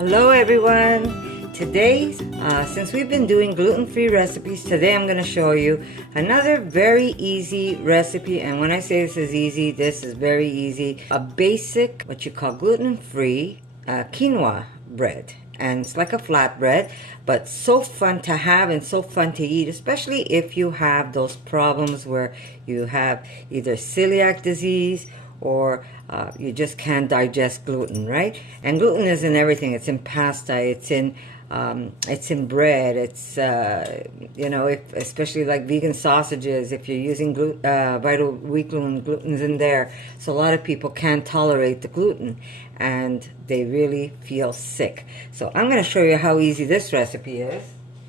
Hello everyone. Today, since we've been doing gluten-free recipes, today I'm going to show you another very easy recipe. And when I say this is easy, this is very easy. A basic, what you call gluten-free quinoa bread. And it's like a flatbread, but so fun to have and so fun to eat, especially if you have those problems where you have either celiac disease or you just can't digest gluten, right? And gluten is in everything. It's in pasta. It's in bread. It's especially like vegan sausages. If you're using vital wheat gluten, gluten's in there. So a lot of people can't tolerate the gluten, and they really feel sick. So I'm going to show you how easy this recipe is.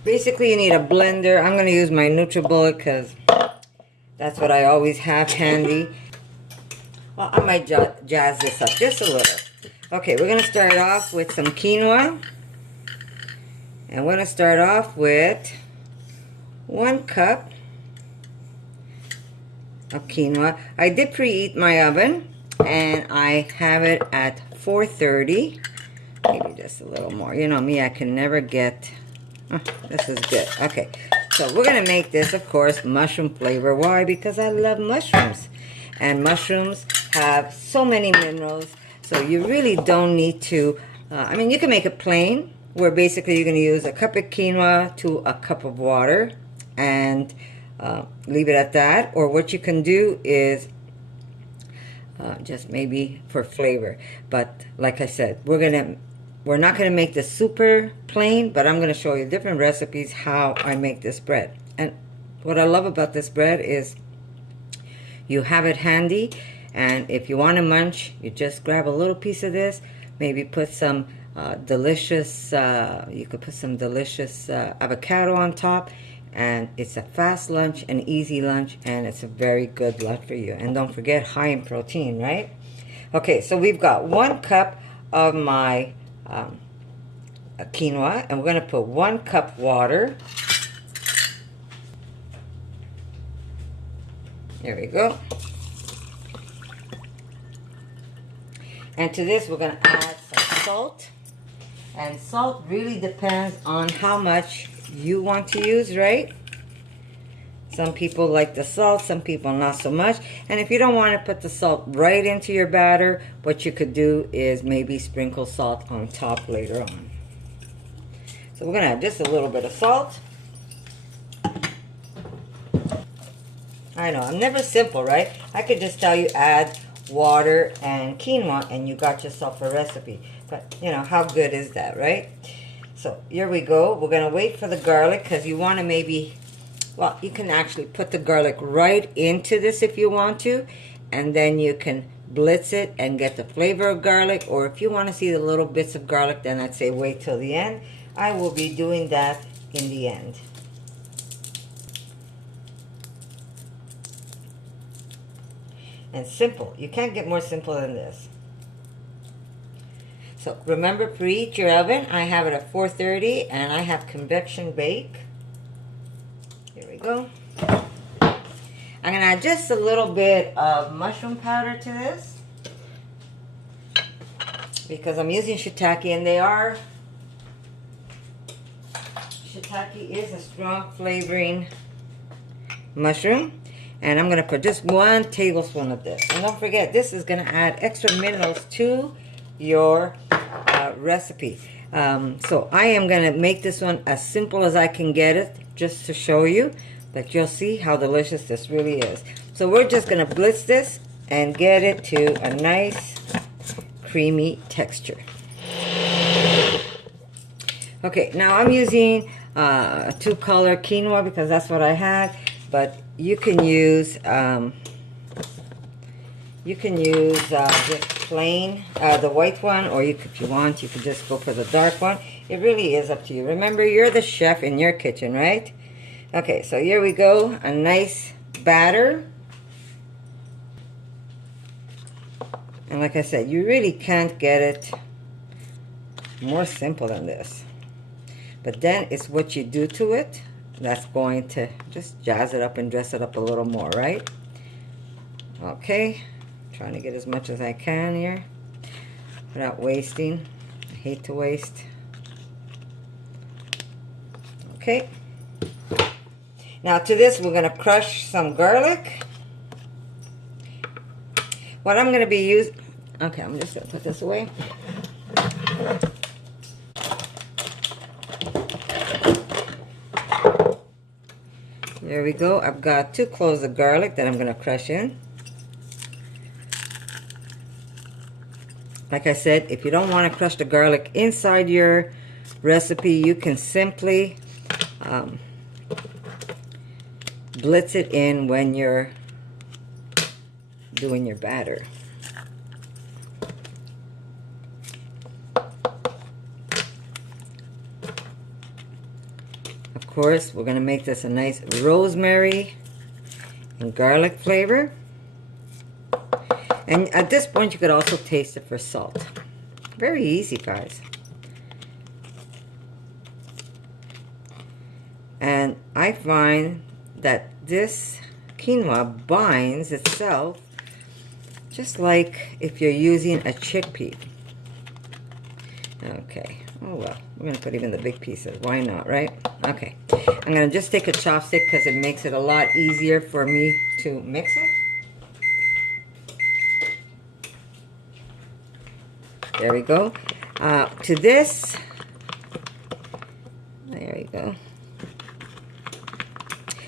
Basically, you need a blender. I'm going to use my NutriBullet because that's what I always have handy. Well, I might jazz this up just a little. Okay, we're going to start off with some quinoa. And we're going to start off with 1 cup of quinoa. I did preheat my oven, and I have it at 430. Maybe just a little more. You know me, I can never get... this is good. Okay, so we're going to make this, of course, mushroom flavor. Why? Because I love mushrooms. And mushrooms have so many minerals, so you really don't need to... I mean, you can make it plain, where basically you're going to use a cup of quinoa to a cup of water and leave it at that. Or what you can do is just maybe for flavor. But like I said, we're not going to make this super plain, but I'm going to show you different recipes how I make this bread. And what I love about this bread is you have it handy, and if you want to munch, you just grab a little piece of this, maybe put some delicious, you could put some delicious avocado on top, and it's a fast lunch, an easy lunch, and it's a very good lunch for you. And don't forget, high in protein, right? Okay, so we've got 1 cup of my quinoa, and we're going to put 1 cup water. There we go. And to this, we're going to add some salt. And salt really depends on how much you want to use, right? Some people like the salt, some people not so much. And if you don't want to put the salt right into your batter, what you could do is maybe sprinkle salt on top later on. So we're going to add just a little bit of salt. I know, I'm never simple, right? I could just tell you add water and quinoa and you got yourself a recipe. But, you know, how good is that, right? So, here we go. We're going to wait for the garlic because you want to maybe, well, you can actually put the garlic right into this if you want to. And then you can blitz it and get the flavor of garlic. Or if you want to see the little bits of garlic, then I'd say wait till the end. I will be doing that in the end. And simple. You can't get more simple than this. So remember, preheat your oven. I have it at 430 and I have convection bake. Here we go. I'm going to add just a little bit of mushroom powder to this because I'm using shiitake, and shiitake is a strong flavoring mushroom. And I'm going to put just 1 tablespoon of this. And don't forget, this is going to add extra minerals to your recipe. So I am going to make this one as simple as I can get it, just to show you. But you'll see how delicious this really is. So we're just going to blitz this and get it to a nice creamy texture. Okay, now I'm using a 2-color quinoa because that's what I had. But you can use just plain the white one, or if you want, you could just go for the dark one. It really is up to you. Remember, you're the chef in your kitchen, right? Okay, so here we go, a nice batter. And like I said, you really can't get it more simple than this. But then it's what you do to it that's going to just jazz it up and dress it up a little more, right? Okay, trying to get as much as I can here without wasting. hate to waste. Okay. Now to this, we're going to crush some garlic. What I'm going to be using... Okay, I'm just going to put this away. There we go. I've got 2 cloves of garlic that I'm going to crush in. Like I said, if you don't want to crush the garlic inside your recipe, you can simply blitz it in when you're doing your batter. Of course, we're going to make this a nice rosemary and garlic flavor. And at this point, you could also taste it for salt. Very easy, guys. And I find that this quinoa binds itself just like if you're using a chickpea. Okay. Oh, well. We're going to put even the big pieces. Why not, right? Okay. I'm going to just take a chopstick because it makes it a lot easier for me to mix it. There we go. To this, there we go.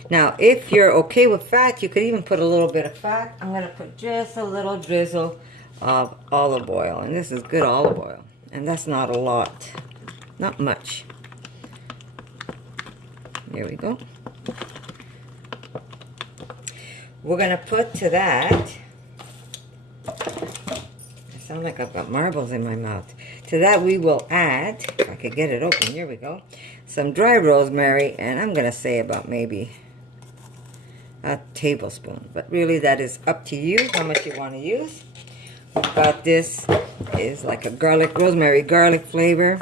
Now, if you're okay with fat, you could even put a little bit of fat. I'm going to put just a little drizzle of olive oil. And this is good olive oil. And that's not a lot. Not much. There we go. We're going to put to that... I sound like I've got marbles in my mouth. To that we will add, if I could get it open, here we go, some dry rosemary, and I'm going to say about maybe a tablespoon. But really that is up to you how much you want to use. But this is like a rosemary garlic flavor.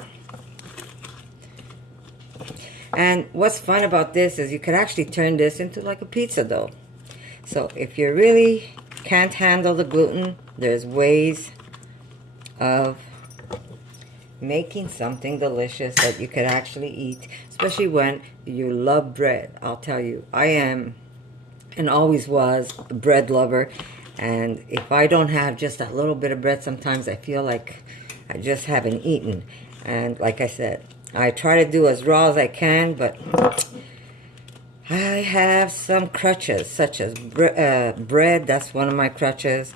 And what's fun about this is you could actually turn this into like a pizza dough. So if you really can't handle the gluten, there's ways of making something delicious that you could actually eat, especially when you love bread. I'll tell you, I am and always was a bread lover, and if I don't have just a little bit of bread, sometimes I feel like I just haven't eaten. And like I said, I try to do as raw as I can, but I have some crutches, such as bread. That's one of my crutches.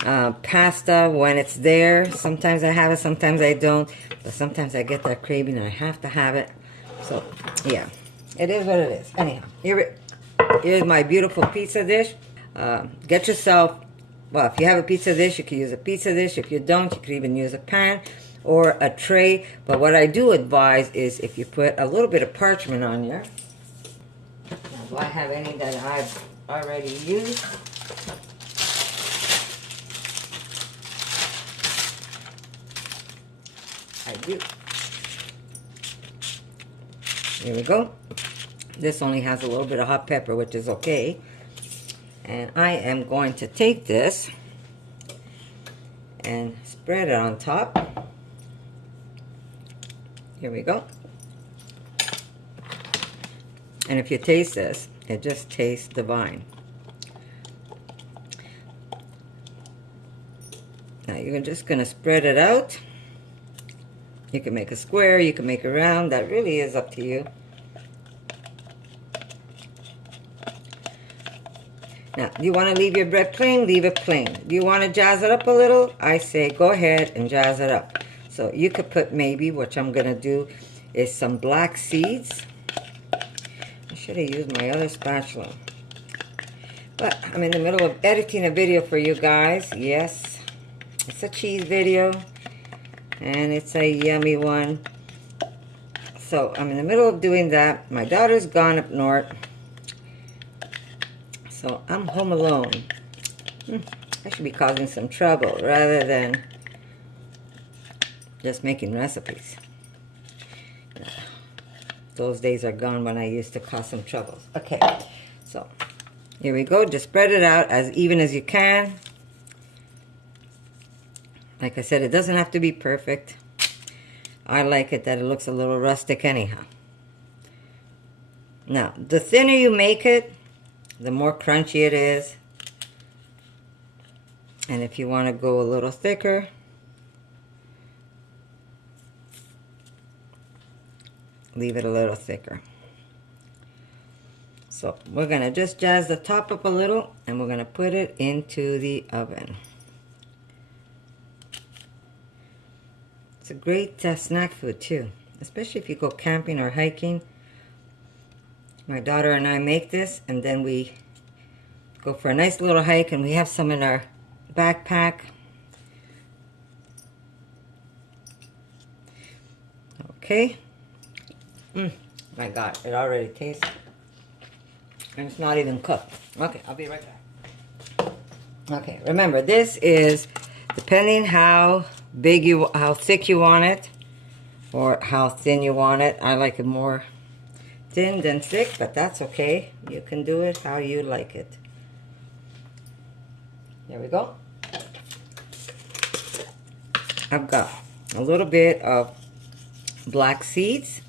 Pasta, when it's there, sometimes I have it, sometimes I don't, but sometimes I get that craving and I have to have it. So yeah, it is what it is. Anyhow, here's my beautiful pizza dish. Get yourself, well, if you have a pizza dish, you can use a pizza dish. If you don't, you can even use a pan or a tray. But what I do advise is if you put a little bit of parchment on here. Do I have any that I've already used? I do. Here we go. This only has a little bit of hot pepper, which is okay. And I am going to take this and spread it on top. Here we go. And if you taste this, it just tastes divine. Now you're just going to spread it out. You can make a square, you can make a round. That really is up to you. Now, do you want to leave your bread plain? Leave it plain. Do you want to jazz it up a little? I say go ahead and jazz it up. So you could put maybe, which I'm going to do, is some black seeds. I should have used my other spatula. But I'm in the middle of editing a video for you guys. Yes, it's a cheese video. And it's a yummy one. So I'm in the middle of doing that. My daughter's gone up north. So I'm home alone. I should be causing some trouble rather than just making recipes. Those days are gone when I used to cause some troubles. Okay, so here we go. Just spread it out as even as you can. Like I said, it doesn't have to be perfect. I like it that it looks a little rustic anyhow. Now, the thinner you make it, the more crunchy it is. And if you want to go a little thicker, leave it a little thicker. So we're going to just jazz the top up a little, and we're going to put it into the oven. It's a great snack food too, especially if you go camping or hiking. My daughter and I make this, and then we go for a nice little hike, and we have some in our backpack. Okay. My God, it already tastes, and it's not even cooked. Okay, I'll be right back. Okay, remember, this is depending how thick you want it, or how thin you want it. I like it more thin than thick, but that's okay. You can do it how you like it. There we go. I've got a little bit of black seeds.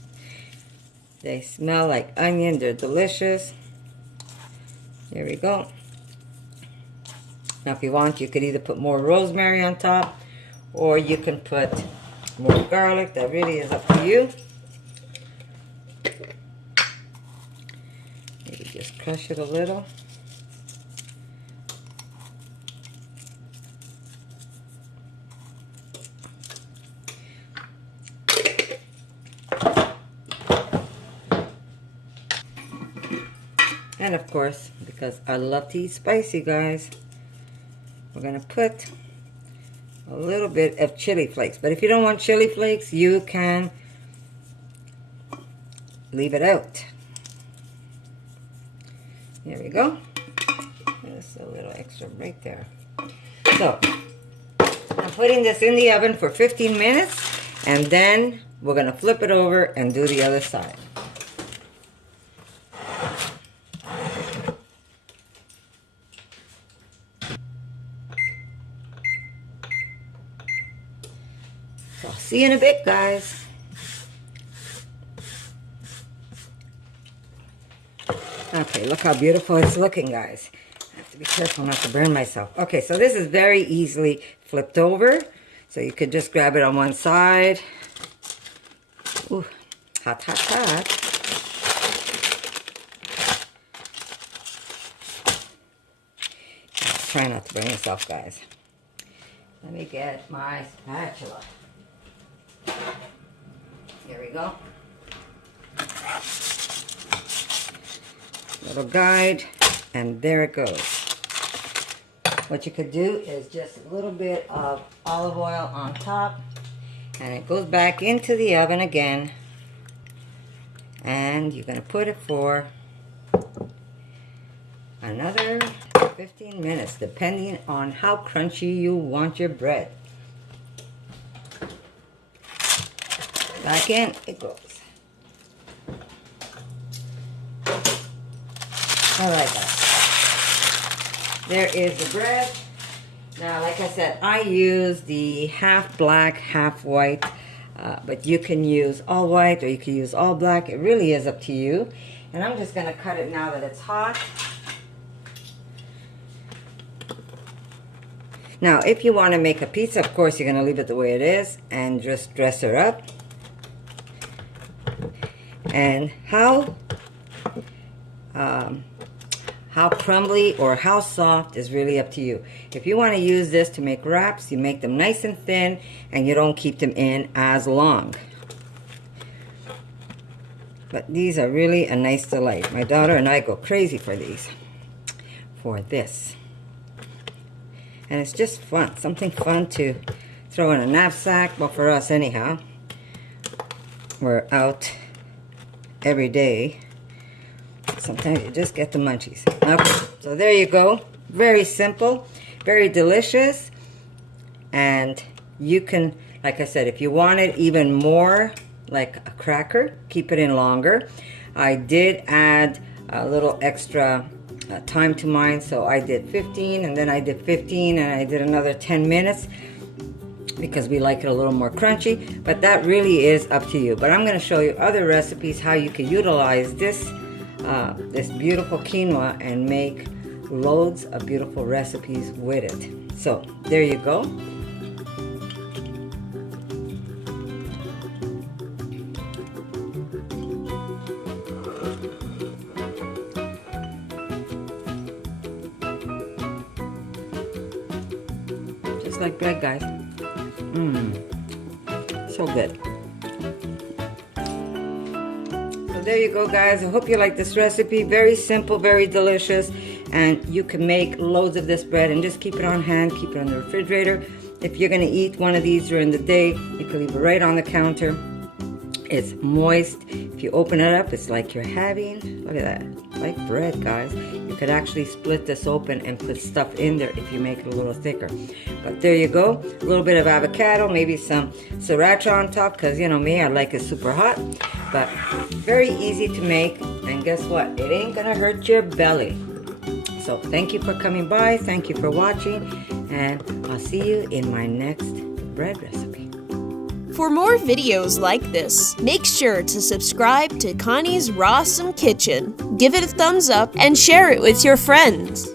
They smell like onion. They're delicious. There we go. Now if you want, you could either put more rosemary on top, or you can put more garlic. That really is up to you. Maybe just crush it a little. And of course, because I love to eat spicy, guys, we're going to put a little bit of chili flakes. But if you don't want chili flakes, you can leave it out. There we go. Just a little extra right there. So, I'm putting this in the oven for 15 minutes, and then we're going to flip it over and do the other side. So I'll see you in a bit, guys. Okay, look how beautiful it's looking, guys. I have to be careful not to burn myself. Okay, so this is very easily flipped over. So you could just grab it on one side. Ooh, hot, hot, hot. Try not to burn yourself, guys. Let me get my spatula. Here we go. Little guide, and there it goes. What you could do is just a little bit of olive oil on top, and it goes back into the oven again, and you're going to put it for another 15 minutes, depending on how crunchy you want your bread. Back in it goes. All right, guys. There is the bread. Now, like I said, I use the half black, half white, but you can use all white or you can use all black. It really is up to you. And I'm just going to cut it now that it's hot. Now, if you want to make a pizza, of course, you're going to leave it the way it is and just dress her up. And how crumbly or how soft is really up to you. If you want to use this to make wraps, you make them nice and thin and you don't keep them in as long. But these are really a nice delight. My daughter and I go crazy for these, for this. And it's just fun, something fun to throw in a knapsack. Well, for us anyhow, we're out every day. Sometimes you just get the munchies. Okay, so there you go. Very simple, very delicious. And you can, like I said, if you want it even more like a cracker, keep it in longer. I did add a little extra time to mine, so I did 15, and then I did 15, and I did another 10 minutes. because we like it a little more crunchy, but that really is up to you. But I'm going to show you other recipes how you can utilize this this beautiful quinoa and make loads of beautiful recipes with it. So there you go. Just like bread, guys. So good. So there you go, guys. I hope you like this recipe. Very simple, very delicious, and you can make loads of this bread and just keep it on hand, keep it in the refrigerator. If you're going to eat one of these during the day, you can leave it right on the counter. It's moist. If you open it up, it's like you're having, look at that, like bread, guys. You could actually split this open and put stuff in there if you make it a little thicker. But there you go. A little bit of avocado, maybe some sriracha on top, because you know me, I like it super hot. But very easy to make, and guess what? It ain't gonna hurt your belly. So thank you for coming by. Thank you for watching, and I'll see you in my next bread recipe. For more videos like this, make sure to subscribe to Connie's Rawesome Kitchen, give it a thumbs up, and share it with your friends.